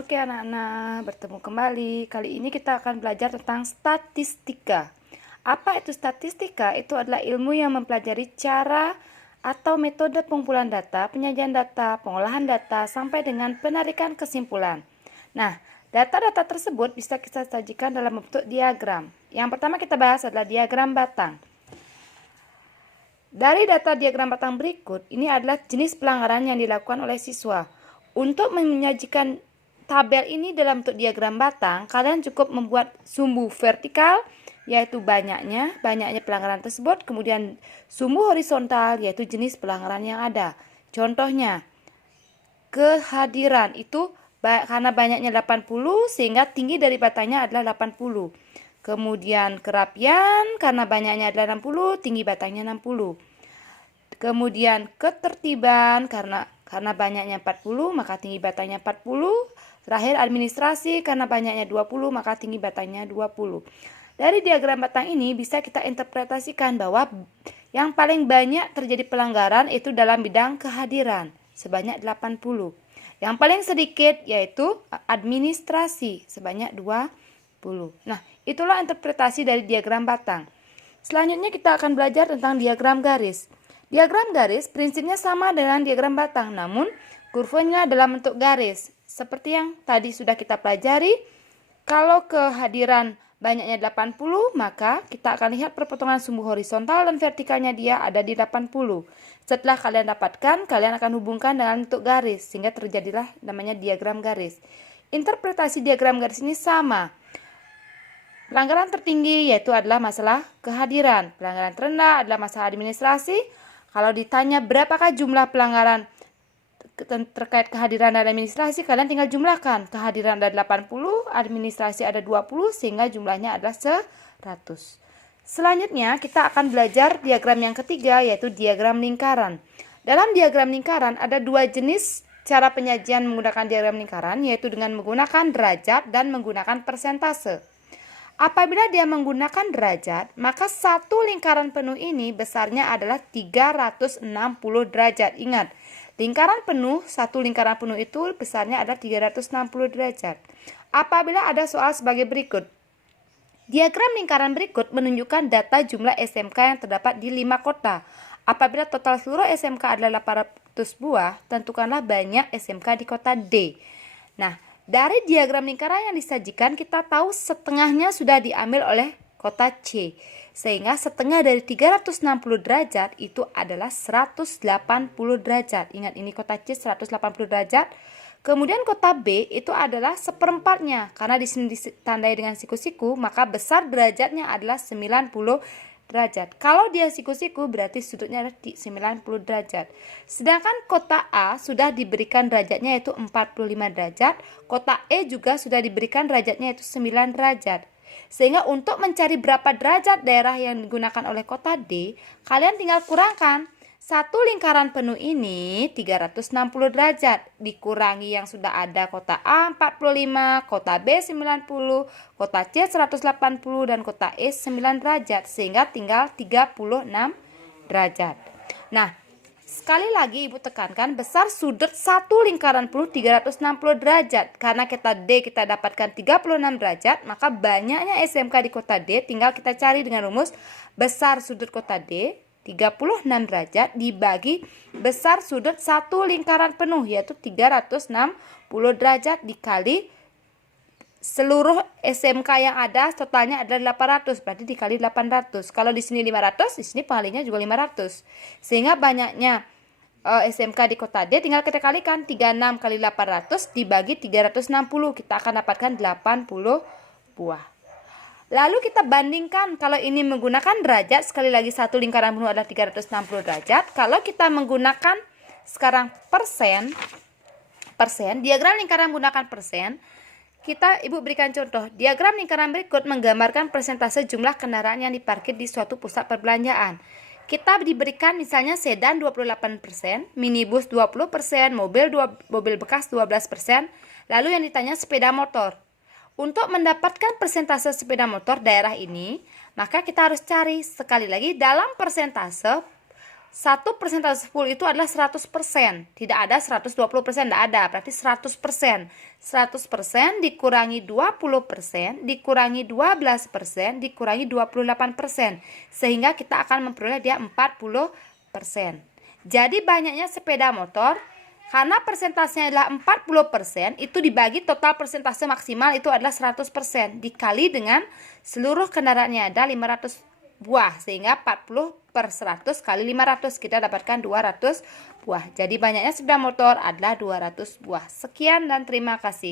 Oke anak-anak, bertemu kembali. Kali ini kita akan belajar tentang statistika. Apa itu statistika? Itu adalah ilmu yang mempelajari cara atau metode pengumpulan data, penyajian data, pengolahan data, sampai dengan penarikan kesimpulan. Nah, data-data tersebut bisa kita sajikan dalam bentuk diagram. Yang pertama kita bahas adalah diagram batang. Dari data diagram batang berikut, ini adalah jenis pelanggaran yang dilakukan oleh siswa. Untuk menyajikan tabel ini dalam bentuk diagram batang, kalian cukup membuat sumbu vertikal, yaitu banyaknya pelanggaran tersebut, kemudian sumbu horizontal, yaitu jenis pelanggaran yang ada. Contohnya, kehadiran itu karena banyaknya 80, sehingga tinggi dari batangnya adalah 80. Kemudian kerapian, karena banyaknya adalah 60, tinggi batangnya 60. Kemudian ketertiban, karena banyaknya 40, maka tinggi batangnya 40. Terakhir administrasi, karena banyaknya 20, maka tinggi batangnya 20. Dari diagram batang ini bisa kita interpretasikan bahwa yang paling banyak terjadi pelanggaran itu dalam bidang kehadiran, sebanyak 80. Yang paling sedikit yaitu administrasi, sebanyak 20. Nah, itulah interpretasi dari diagram batang. Selanjutnya kita akan belajar tentang diagram garis. Diagram garis prinsipnya sama dengan diagram batang, namun kurvanya dalam bentuk garis. Seperti yang tadi sudah kita pelajari, kalau kehadiran banyaknya 80, maka kita akan lihat perpotongan sumbu horizontal dan vertikalnya dia ada di 80. Setelah kalian dapatkan, kalian akan hubungkan dengan bentuk garis, sehingga terjadilah namanya diagram garis. Interpretasi diagram garis ini sama. Pelanggaran tertinggi yaitu adalah masalah kehadiran. Pelanggaran terendah adalah masalah administrasi. Kalau ditanya berapakah jumlah pelanggaran terkait kehadiran dan administrasi, kalian tinggal jumlahkan. Kehadiran ada 80, administrasi ada 20, sehingga jumlahnya adalah 100. Selanjutnya kita akan belajar diagram yang ketiga, yaitu diagram lingkaran. Dalam diagram lingkaran ada dua jenis cara penyajian menggunakan diagram lingkaran, yaitu dengan menggunakan derajat dan menggunakan persentase. Apabila dia menggunakan derajat, maka satu lingkaran penuh ini besarnya adalah 360 derajat. Ingat, lingkaran penuh, satu lingkaran penuh itu besarnya adalah 360 derajat. Apabila ada soal sebagai berikut. Diagram lingkaran berikut menunjukkan data jumlah SMK yang terdapat di 5 kota. Apabila total seluruh SMK adalah 800 buah, tentukanlah banyak SMK di kota D. Nah, dari diagram lingkaran yang disajikan, kita tahu setengahnya sudah diambil oleh kota C. Sehingga setengah dari 360 derajat itu adalah 180 derajat. Ingat, ini kota C 180 derajat. Kemudian kota B itu adalah seperempatnya. Karena di sini ditandai dengan siku-siku, maka besar derajatnya adalah 90 derajat. Kalau dia siku-siku berarti sudutnya ada 90 derajat. Sedangkan kota A sudah diberikan derajatnya yaitu 45 derajat. Kota E juga sudah diberikan derajatnya yaitu 9 derajat. Sehingga untuk mencari berapa derajat daerah yang digunakan oleh kota D, kalian tinggal kurangkan. Satu lingkaran penuh ini 360 derajat, dikurangi yang sudah ada kota A 45, kota B 90, kota C 180, dan kota E 9 derajat, sehingga tinggal 36 derajat. Nah, sekali lagi Ibu tekankan, besar sudut satu lingkaran penuh 360 derajat. Karena kota D kita dapatkan 36 derajat, maka banyaknya SMK di kota D tinggal kita cari dengan rumus besar sudut kota D 36 derajat dibagi besar sudut satu lingkaran penuh, yaitu 360 derajat dikali seluruh SMK yang ada, totalnya adalah 800, berarti dikali 800. Kalau di sini 500, di sini pengalinya juga 500. Sehingga banyaknya SMK di kota D tinggal kita kalikan 36 kali 800 dibagi 360, kita akan dapatkan 80 buah. Lalu kita bandingkan, kalau ini menggunakan derajat, sekali lagi satu lingkaran penuh adalah 360 derajat. Kalau kita menggunakan sekarang persen, diagram lingkaran menggunakan persen, Ibu berikan contoh. Diagram lingkaran berikut menggambarkan persentase jumlah kendaraan yang diparkir di suatu pusat perbelanjaan. Kita diberikan misalnya sedan 28%, minibus 20%, mobil bekas 12%, lalu yang ditanya sepeda motor. Untuk mendapatkan persentase sepeda motor daerah ini, maka kita harus cari sekali lagi dalam persentase 1 persentase 10 itu adalah 100%. Tidak ada 120%, tidak ada. Berarti 100%. 100% dikurangi 20%, dikurangi 12%, dikurangi 28%. Sehingga kita akan memperoleh dia 40%. Jadi banyaknya sepeda motor, karena persentasenya adalah 40%, itu dibagi total persentase maksimal itu adalah 100%. Dikali dengan seluruh kendaraannya ada 500 buah, sehingga 40/100 kali 500 kita dapatkan 200 buah. Jadi banyaknya sepeda motor adalah 200 buah. Sekian dan terima kasih.